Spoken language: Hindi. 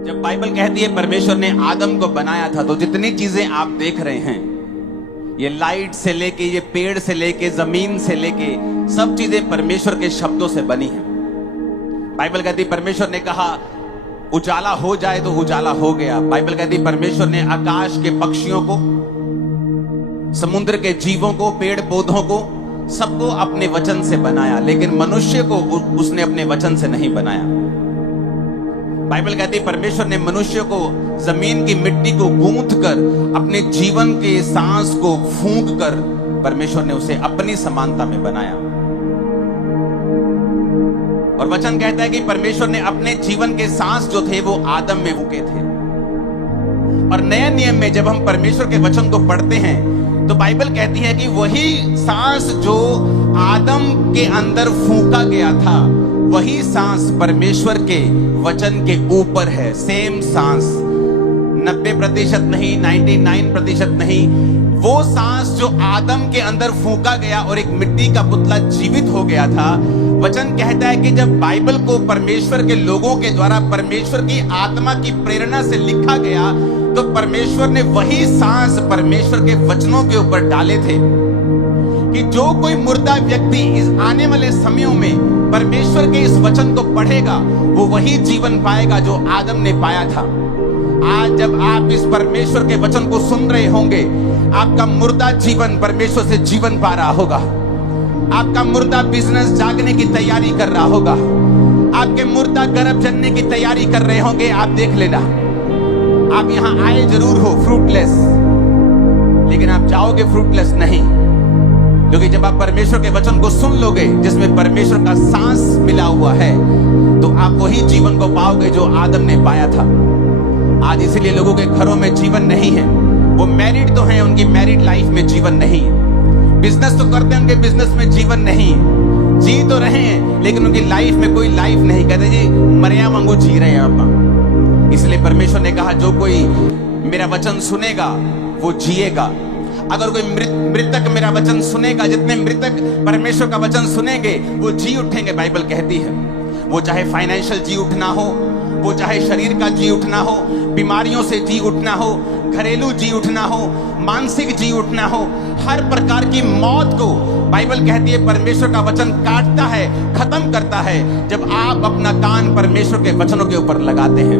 जब बाइबल कहती है परमेश्वर ने आदम को बनाया था, तो जितनी चीजें आप देख रहे हैं, ये लाइट से लेके, ये पेड़ से लेके, जमीन से लेके, सब चीजें परमेश्वर के शब्दों से बनी हैं। बाइबल कहती है परमेश्वर ने कहा उजाला हो जाए तो उजाला हो गया। बाइबल कहती है परमेश्वर ने आकाश के पक्षियों को, समुद्र के जीवों को, पेड़ पौधों को, सबको अपने वचन से बनाया, लेकिन मनुष्य को उसने अपने वचन से नहीं बनाया। बाइबल कहती है परमेश्वर ने मनुष्य को जमीन की मिट्टी को गूंथ कर, अपने जीवन के सांस को फूंक कर, परमेश्वर ने उसे अपनी समानता में बनाया। और वचन कहता है कि परमेश्वर ने अपने जीवन के सांस जो थे वो आदम में फूंके थे। और नए नियम में जब हम परमेश्वर के वचन को पढ़ते हैं तो बाइबल कहती है कि वही सांस जो आदम के अंदर फूंका गया था, वही सांस परमेश्वर के वचन के ऊपर है। सेम सांस, 90% नहीं, 99% नहीं, वो सांस जो आदम के अंदर फूंका गया और एक मिट्टी का पुतला जीवित हो गया था। वचन कहता है कि जब बाइबल को परमेश्वर के लोगों के द्वारा परमेश्वर की आत्मा की प्रेरणा से लिखा गया, तो परमेश्वर ने वही सांस परमेश्वर के वचनों के ऊपर डाले थे कि जो कोई मुर्दा व्यक्ति इस आने वाले समयों में परमेश्वर के इस वचन को पढ़ेगा, वो वही जीवन पाएगा जो आदम ने पाया था। आज जब आप इस परमेश्वर के वचन को सुन रहे होंगे, आपका मुर्दा जीवन परमेश्वर से जीवन पा रहा होगा। आपका मुर्दा बिजनेस जागने की तैयारी कर रहा होगा। आपके मुर्दा गर्भ जनने की तैयारी कर रहे होंगे। आप देख लेना, आप यहां आए जरूर हो फ्रूटलेस, लेकिन आप जाओगे फ्रूटलेस नहीं, क्योंकि जब आप परमेश्वर के वचन को सुन लोगे जिसमें परमेश्वर का सांस मिला हुआ है, तो आप वही जीवन को पाओगे जो आदम ने पाया था। आज इसीलिए लोगों के घरों में जीवन नहीं है। वो मैरिड तो हैं, उनकी मैरिड लाइफ में जीवन नहीं है। बिजनेस तो करते हैं, उनके बिजनेस में जीवन नहीं है। जी तो रहे हैं, लेकिन उनकी लाइफ में कोई लाइफ नहीं। कहते जी मरिया वांगू जी रहे हैं आप। इसलिए परमेश्वर ने कहा जो कोई मेरा वचन सुनेगा वो जिएगा। अगर कोई मृतक मेरा वचन सुनेगा, जितने मृतक परमेश्वर का वचन सुनेंगे वो जी उठेंगे। बाइबल कहती है वो चाहे फाइनेंशियल जी उठना हो, वो चाहे शरीर का जी उठना हो, बीमारियों से जी उठना हो, घरेलू जी उठना हो, मानसिक जी उठना हो, हर प्रकार की मौत को बाइबल कहती है परमेश्वर का वचन काटता है, खत्म करता है, जब आप अपना कान परमेश्वर के वचनों के ऊपर लगाते हैं।